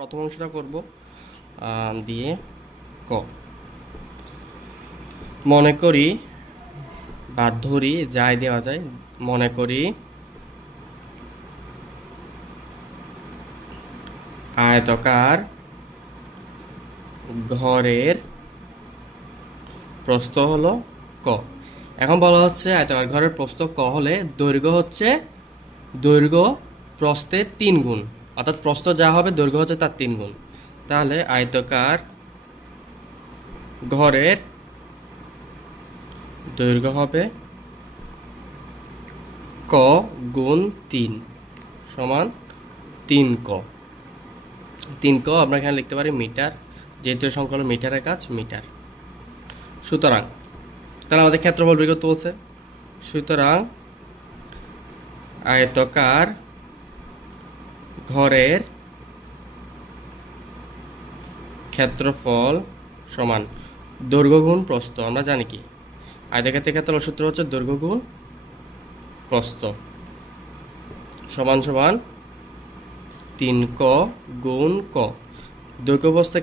প্রথম অংশটা করব দিয়ে ক। মনে করি বা ধরি, যাই দেওয়া যায়, মনে করি আয়তাকার ঘরের প্রস্থ হলো ক। এখন বলা হচ্ছে আয়তাকার ঘরের প্রস্থ ক হলে দৈর্ঘ্য প্রস্থের 3 গুণ, অর্থাৎ প্রস্থ যা হবে দৈর্ঘ্য হচ্ছে তার 3 গুণ। তাহলে আয়তাকার ঘরের দৈর্ঘ্য হবে ক গুণ 3 সমান 3 ক। 3 ক আমরা এখানে লিখতে পারি মিটার, যেহেতু সংখ্যা হলো মিটারের কাজ, মিটার। সুতরাং তাহলে আমাদের ক্ষেত্রফল বের করতে বলছে। সুতরাং আয়তাকার ঘরের ক্ষেত্রফল সমান দৈর্ঘ্য গুণ প্রস্থ। আমরা জানি কি আয়তক্ষেত্রের ক্ষেত্রফল সূত্র হচ্ছে দৈর্ঘ্য গুণ প্রস্থ সমান সমান 3 ক গুণ ক। দৈর্ঘ্য প্রস্থের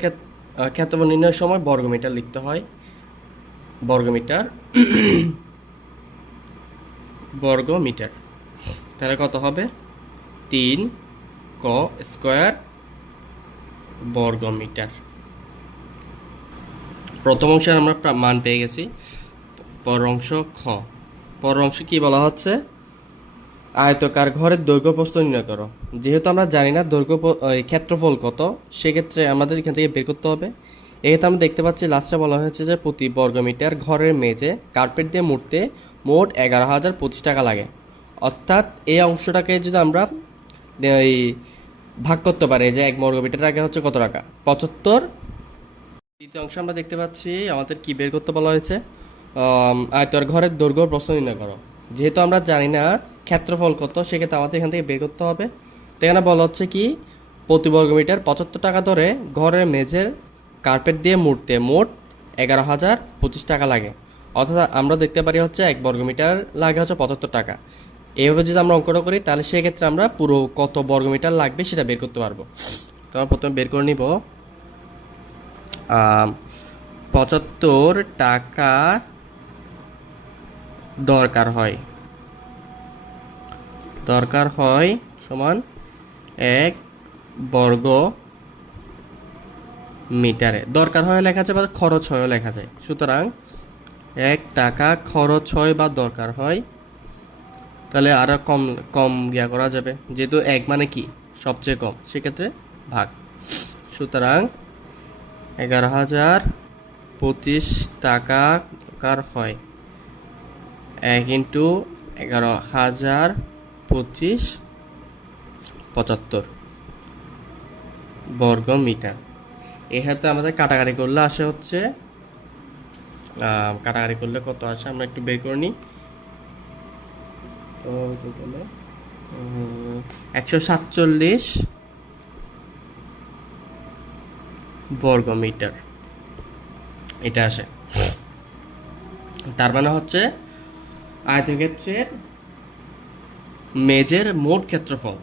ক্ষেত্রফল নির্ণয়ের সময় বর্গমিটার লিখতে হয়, বর্গমিটার বর্গমিটার। তাহলে কত হবে 3 ক স্কয়ার বর্গমিটার। প্রথম অংশের আমরা মান পেয়ে গেছি। পর অংশ খ। পর অংশে কি বলা হচ্ছে, আয়তাকার ঘরের দৈর্ঘ্য প্রস্থ নির্ণয় করো। যেহেতু আমরা জানি না ক্ষেত্রফল কত, সেক্ষেত্রে আমাদের এখান থেকে বের করতে হবে। এক্ষেত্রে আমরা দেখতে পাচ্ছি লাস্টে বলা হয়েছে যে প্রতি বর্গমিটার ঘরের মেঝে কার্পেট দিয়ে মুড়তে মোট 11,025 টাকা লাগে। অর্থাৎ এই অংশটাকে যদি আমরা ভাগ করতে পারি যে 1 বর্গমিটার আগে হচ্ছে কত টাকা, 75। দ্বিতীয় অংশ আমরা দেখতে পাচ্ছি আমাদের কি বের করতে বলা হয়েছে, আয়তাকার ঘরের দৈর্ঘ্য প্রস্থ নির্ণয় করো। যেহেতু আমরা জানি না ক্ষেত্রফল কত, সেক্ষেত্রে আমাদের এখান থেকে বের করতে হবে। তো এখানে বলা হচ্ছে কি প্রতি বর্গমিটার 75 টাকা ধরে ঘরের মেঝের কার্পেট দিয়ে মুড়তে মোট 11,025 টাকা লাগে। অর্থাৎ আমরা দেখতে পারি হচ্ছে 1 বর্গমিটার লাগে হচ্ছে 75 টাকা। এইভাবে যদি আমরা অঙ্কটা করি তাহলে সেক্ষেত্রে আমরা পুরো কত বর্গমিটার লাগবে সেটা বের করতে পারবো। তো আমরা প্রথমে বের করে নিব 75 টাকা দরকার হয় সমান 1 বর্গ মিটারে। দরকার হয় লেখা যায় বা খরচ হয় লেখা যায়। সুতরাং 1 টাকা খরচ হয় বা দরকার হয়, তাহলে আরো কম কম করা যাবে, যেহেতু 1 মানে কি সবচেয়ে কম, সেক্ষেত্রে ভাগ। সুতরাং 11,025 টাকা দরকার হয়, 1 ইন্টু 11,025 75 বর্গ মিটার। এই হাতে আমাদের কাটাকাটি করলে আসে হচ্ছে কাটাকাটি করলে কত আসে আমরা একটু বের করে নিই। তো 147 বর্গ মিটার এটা আসে। তার মানে হচ্ছে আয়তক্ষেত্রের মেঝের মোট ক্ষেত্রফল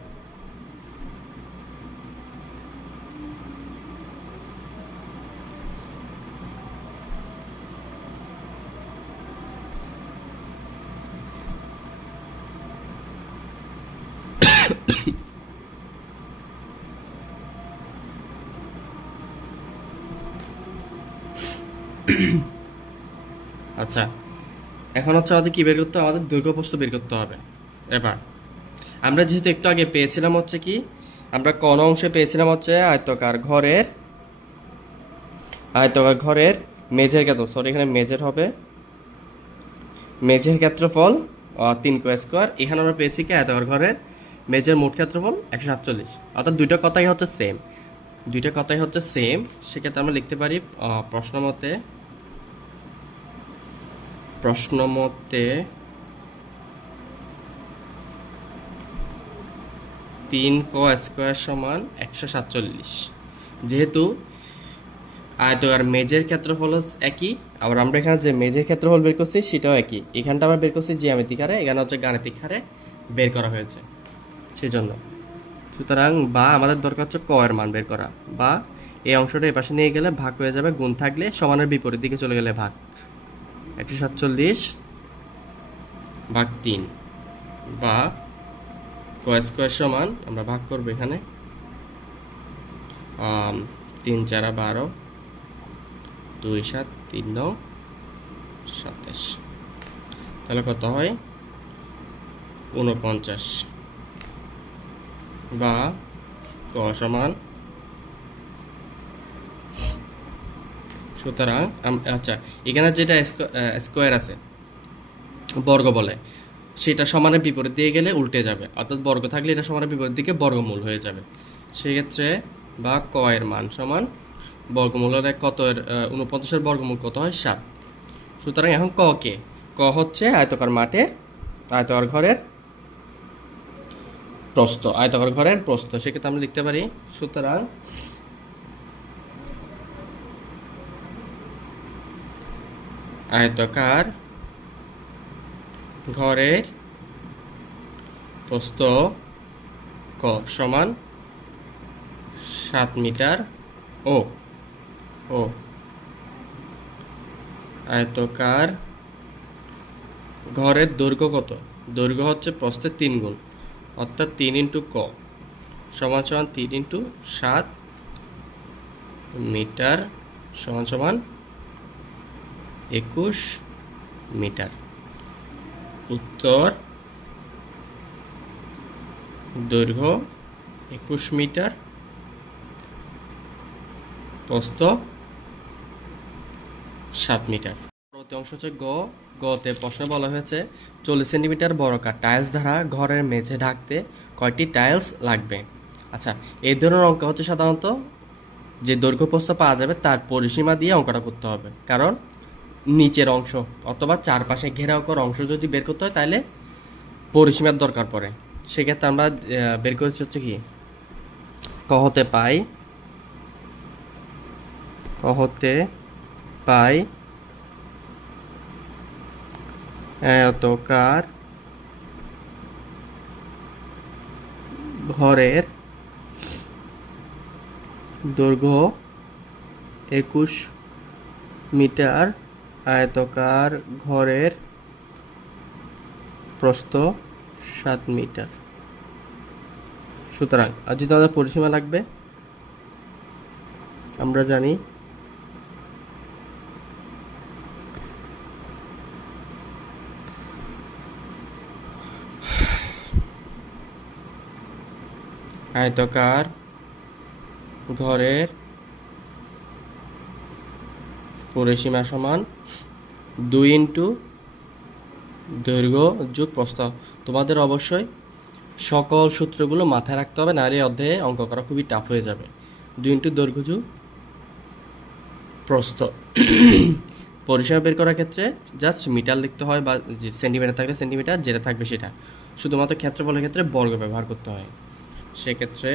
আচ্ছা, এখন হচ্ছে আমাদের কি বের করতে হবে, আমাদের দৈর্ঘ্য প্রস্থ বের করতে হবে। এবার আমরা যেহেতু একটু আগে পেয়েছিলাম হচ্ছে কি, আমরা কোন অংশে পেয়েছিলাম হচ্ছে আয়তাকার ঘরের মেঝের ক্ষেত্রফল, সরি এখানে মেঝের হবে, মেঝের ক্ষেত্রফল 3 ক স্কয়ার। এখানে আমরা পেয়েছি কি আয়তাকার ঘরের মেঝের মোট ক্ষেত্রফল 147। অর্থাৎ দুইটা কথাই হচ্ছে সেম। সেক্ষেত্রে আমরা লিখতে পারি প্রশ্ন মতে 3 ক স্কয়ার সমান 147। যেহেতু আয়তাকার মেঝের ক্ষেত্রফল একই, আবার আমরা এখানে যে মেঝের ক্ষেত্রফল বের করছি সেটাও একই। এখানটা আমরা বের করছি জ্যামিতিক হারে, এখানে হচ্ছে গাণিতিক হারে বের করা হয়েছে, সেই জন্য। সুতরাং বা আমাদের দরকার হচ্ছে ক এর মান বের করা, বা এই অংশটা এই পাশে নিয়ে গেলে ভাগ হয়ে যাবে, গুণ থাকলে সমানের বিপরীত দিকে চলে গেলে ভাগ। 147 ভাগ 3, বা ক স্কোয়ার সমান আমরা ভাগ করবো এখানে 3 4 12, 2 7 3 9 27, তাহলে কত হয় 49, বা ক সমান, সুতরাং আচ্ছা এখানে যেটা স্কোয়ার আছে বর্গ বলে, সেটা সমানের বিপরীত দিয়ে গেলে উল্টে যাবে, অর্থাৎ বর্গ থাকলে এটা সমানের বিপরীত দিকে বর্গমূল হয়ে যাবে। সেক্ষেত্রে বা ক এর মান সমান বর্গমূল হলে কত এর 49-এর বর্গমূল কত হয় 7। সুতরাং এখন ক কে, ক হচ্ছে আয়তকার মাঠের আয়তকার ঘরের প্রস্থ, আয়তকার ঘরের প্রস্থ। সেক্ষেত্রে আমরা লিখতে পারি সুতরাং আয়তকার ঘরের প্রস্থ ক সমান 7 মিটার ও আয়তকার ঘরের দৈর্ঘ্য কত, দৈর্ঘ্য হচ্ছে প্রস্থের 3 গুণ, অর্থাৎ 3 ইন্টু ক সমান সমান 3 ইন্টু 7 মিটার সমান সমান 21 মিটার। উত্তর দৈর্ঘ্য 21 মিটার, প্রস্থ 7 মিটার। পরবর্তী অংশ হচ্ছে গতে প্রশ্নে বলা হয়েছে 40 সেন্টিমিটার বর্গাকার টাইলস দ্বারা ঘরের মেঝে ঢাকতে কয়টি টাইলস লাগবে। আচ্ছা, এই ধরনের অঙ্ক হচ্ছে সাধারণত যে দৈর্ঘ্য প্রস্থ পাওয়া যাবে তার পরিসীমা দিয়ে অঙ্কটা করতে হবে, কারণ নিচের অংশ অথবা চারপাশে ঘেরাও করা অংশ যদি বের করতে হয় তাহলে পরিসীমার দরকার পড়ে। সেক্ষেত্রে আমরা বের করেছি হচ্ছে কি, ক হতে পাই আয়তকার ঘরের দৈর্ঘ্য 21 মিটার, আয়তকার ঘরের প্রস্থ 7 মিটার। সুতরাং আজ যেহেতু আমাদের পরিসীমা লাগবে, আমরা জানি আয়তকার ঘরের পরিসীমা সমান 2 ইন্টু দৈর্ঘ্য যোগ প্রস্থ। তোমাদের অবশ্যই সকল সূত্রগুলো মাথায় রাখতে হবে, নাহলে অধ্যায়ে অঙ্ক করা খুবই টাফ হয়ে যাবে। 2 ইন্টু দৈর্ঘ্য যোগ প্রস্থ। পরিসীমা বের করার ক্ষেত্রে জাস্ট মিটার লিখতে হয়, বা সেন্টিমিটার থাকলে সেন্টিমিটার, যেটা থাকবে সেটা। শুধুমাত্র ক্ষেত্রফলের ক্ষেত্রে বর্গ ব্যবহার করতে হয়। সেক্ষেত্রে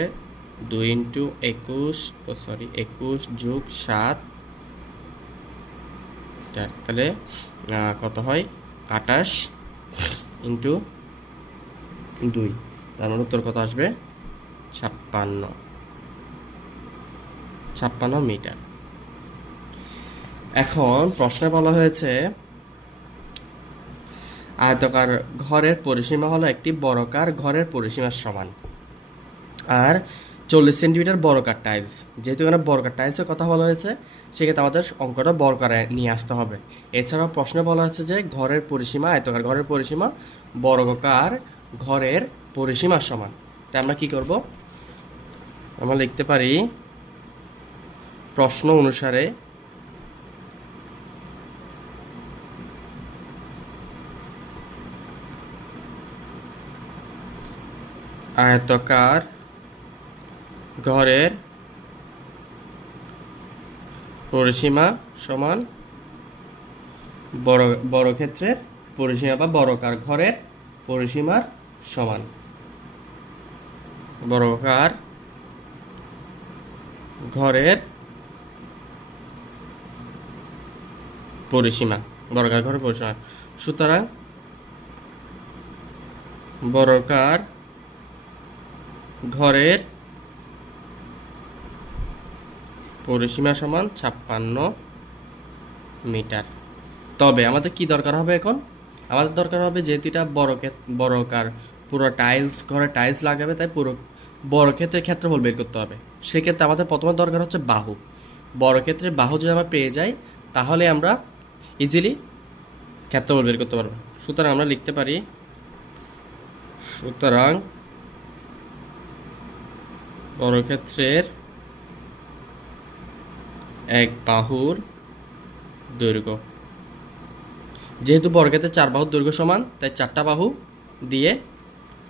2 ইন্টু 21 যোগ 7, তাহলে কত হয় 28 ইন্টু 2, তার মানে উত্তর কত আসবে 56 মিটার। এখন প্রশ্নে বলা হয়েছে আয়তকার ঘরের পরিসীমা হলো একটি বর্গাকার ঘরের পরিসীমার সমান, আর 40 সেন্টিমিটার বর্গাকার টাইলস, যেহেতু এখানে বর্গাকার টাইলসের কথা বলা হয়েছে সেক্ষেত্রে আমাদের অঙ্কটা বর্গাকারে নিয়ে আসতে হবে। এছাড়াও প্রশ্নে বলা হচ্ছে যে ঘরের পরিসীমা, আয়তকার ঘরের পরিসীমা বর্গাকার ঘরের পরিসীমার সমান। তাই আমরা কি করব, আমরা লিখতে পারি প্রশ্ন অনুসারে আয়তকার ঘরের পরিসীমা সমান বর্গক্ষেত্রের পরিসীমা, বা বর্গাকার ঘরের পরিসীমার সমান। বর্গাকার ঘরের পরিসীমা, বর্গাকার ঘরের পরিসীমা। সুতরাং বর্গাকার ঘরের পরিসীমা সমান 56 মিটার। তবে আমাদের কি দরকার হবে এখন? আমাদের দরকার হবে যেহেতু এটা বড়কার পুরো টাইলস, ঘরে টাইলস লাগাবে, তাই পুরো বর্গক্ষেত্রের ক্ষেত্রফল বের করতে হবে। সেক্ষেত্রে আমাদের প্রথমে দরকার হচ্ছে বাহু। বর্গক্ষেত্রের বাহু যদি আমরা পেয়ে যাই তাহলে আমরা ইজিলি ক্ষেত্রফল বের করতে পারবো। সুতরাং আমরা লিখতে পারি, সুতরাং বর্গক্ষেত্রের এক বাহুর দৈর্ঘ্য, যেহেতু বর্গক্ষেত্রের 4 বাহুর দৈর্ঘ্য সমান তাই 4টা বাহু দিয়ে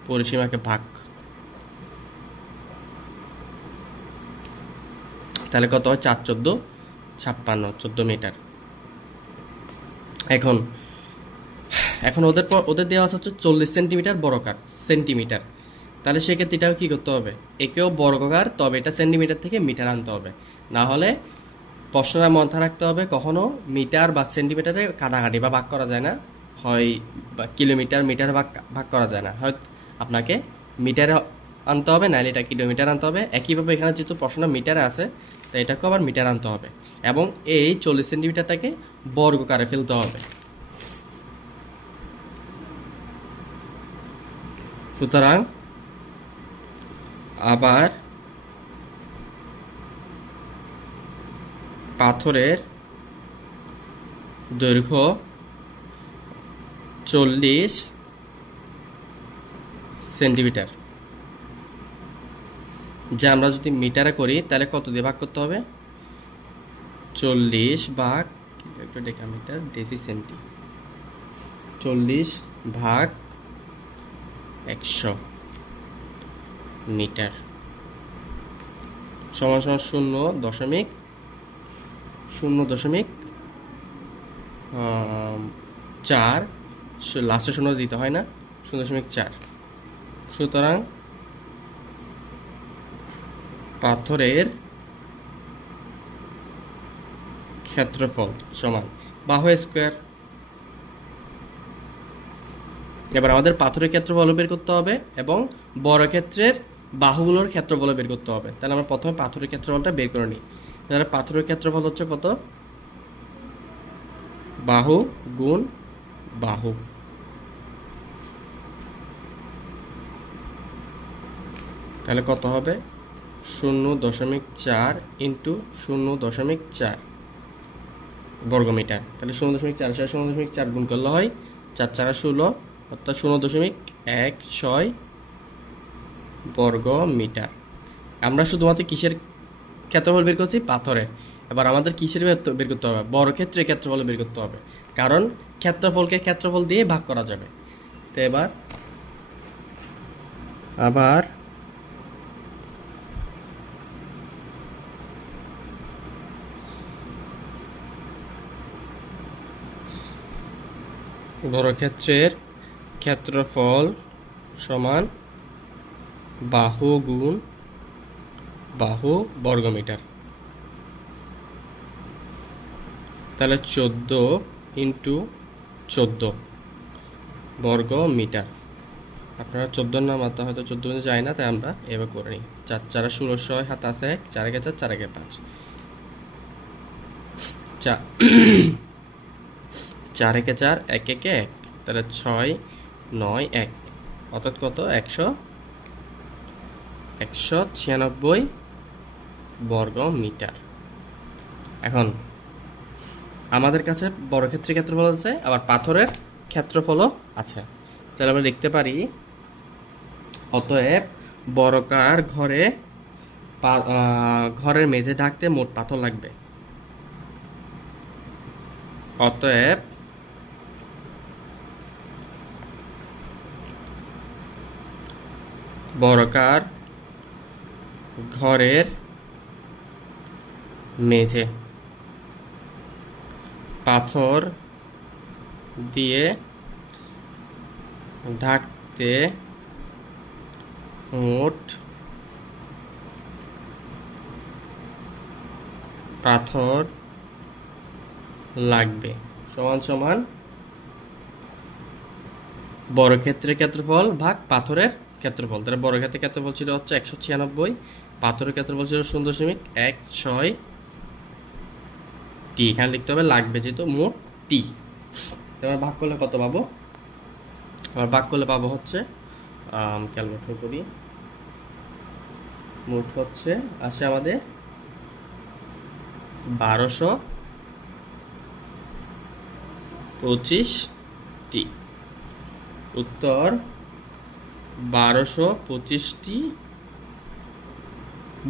পরিসীমাকে ভাগ, তাহলে কত হয়? 4 14 56, 14 মিটার। এখন এখন ওদের দেওয়া আছে হচ্ছে 40 সেন্টিমিটার বর্গাকার সেন্টিমিটার। তাহলে সেক্ষেত্রে এটাও কি করতে হবে? একেও বর্গাকার, তবে এটা সেন্টিমিটার থেকে মিটার আনতে হবে। না হলে প্রশ্নটা মাথায় রাখতে হবে, কখনো মিটার বা সেন্টিমিটারে কাটাকাটি বা ভাগ করা যায় না, হয় বা কিলোমিটার মিটার ভাগ করা যায় না, হয় আপনাকে মিটারে আনতে হবে, নাহলে এটা কিলোমিটার আনতে হবে। একইভাবে এখানে যেহেতু প্রশ্ন মিটারে আছে তাই এটাকেও আবার মিটার আনতে হবে, এবং এই 40 সেন্টিমিটারটাকে বর্গাকারে ফেলতে হবে। সুতরাং আবার পাথরের দৈর্ঘ্য 40 সেন্টিমিটার, যা আমরা যদি মিটারে করি তাহলে কত দিয়ে ভাগ করতে হবে? 40 ভাগ ডেকামিটার ডেসি সেন্টি, 40 ভাগ 100 মিটার সমান সমান 0.4, লাস্টে 0 দিতে হয় না, 0.4। সুতরাং পাথরের ক্ষেত্রফল সমান বাহু স্কোয়ার। এবার আমাদের পাথরের ক্ষেত্রফল বের করতে হবে এবং বর্গক্ষেত্রের বাহুগুলোর ক্ষেত্রফল বের করতে হবে। তাহলে আমরা প্রথমে পাথরের ক্ষেত্রফলটা বের করে নিই। তাহলে পাথরের ক্ষেত্রফল হচ্ছে কত? বাহু গুণ বাহু, তাহলে কত হবে? 0.4 ইন্টু 0.4 বর্গমিটার। তাহলে 0.4 সাথে 0.4 গুণ করলে হয় 4 4 16, অর্থাৎ 0.16 বর্গ মিটার। আমরা শুধুমাত্র কিসের ক্ষেত্রফল বের করছি? পাথরের। এবার আমাদের কিসের বের করতে হবে? বর্গক্ষেত্রের ক্ষেত্রফল বের করতে হবে, কারণ ক্ষেত্রফলকে ক্ষেত্রফল দিয়ে ভাগ করা যাবে। তো এবার আবার বর্গক্ষেত্রের ক্ষেত্রফল সমান বাহু গুণ বাহু বর্গমিটার। তাহলে 14 ইন্টু 14 বর্গ মিটার। আপনারা 14 না মাত্রা হয়তো 14 যায় না, তাই আমরা এবার করে নিই। 4 4 16, হাত আছে 1, 4 4 4 5, 4 1 4, 1 1 1, তাহলে 6 9 1, অর্থাৎ কত? 196 বর্গ মিটার। এখন আমাদের কাছে বর্গক্ষেত্রের ক্ষেত্রফল আছে, আবার পাথরের ক্ষেত্রফলও আছে। তাহলে আমরা লিখতে পারি, অতএব বর্গাকার ঘরের মেঝে ঢাকতে মোট পাথর লাগবে। অতএব বর্গাকার ঘরের মেঝে পাথর দিয়ে ঢাকতে মোট পাথর লাগবে সমান সমান বর্গক্ষেত্রের ক্ষেত্রফল ভাগ পাথরের ক্ষেত্রফল, তাহলে বর্গক্ষেত্রের ক্ষেত্রফল ছিল হচ্ছে 196, পাথরের ক্ষেত্রফল ছিল 0.16 টি। এখানে লিখতে হবে লাগবে যেহেতু মোট টি। এবার ভাগ করলে কত পাবো? আবার ভাগ করলে পাবো হচ্ছে ক্যালকুলেটর করি, মোট হচ্ছে আসে আমাদের 1225টি। উত্তর 1225টি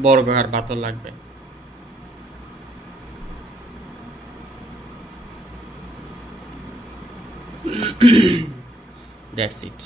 বর্গাকার পাথর লাগবে। That's it.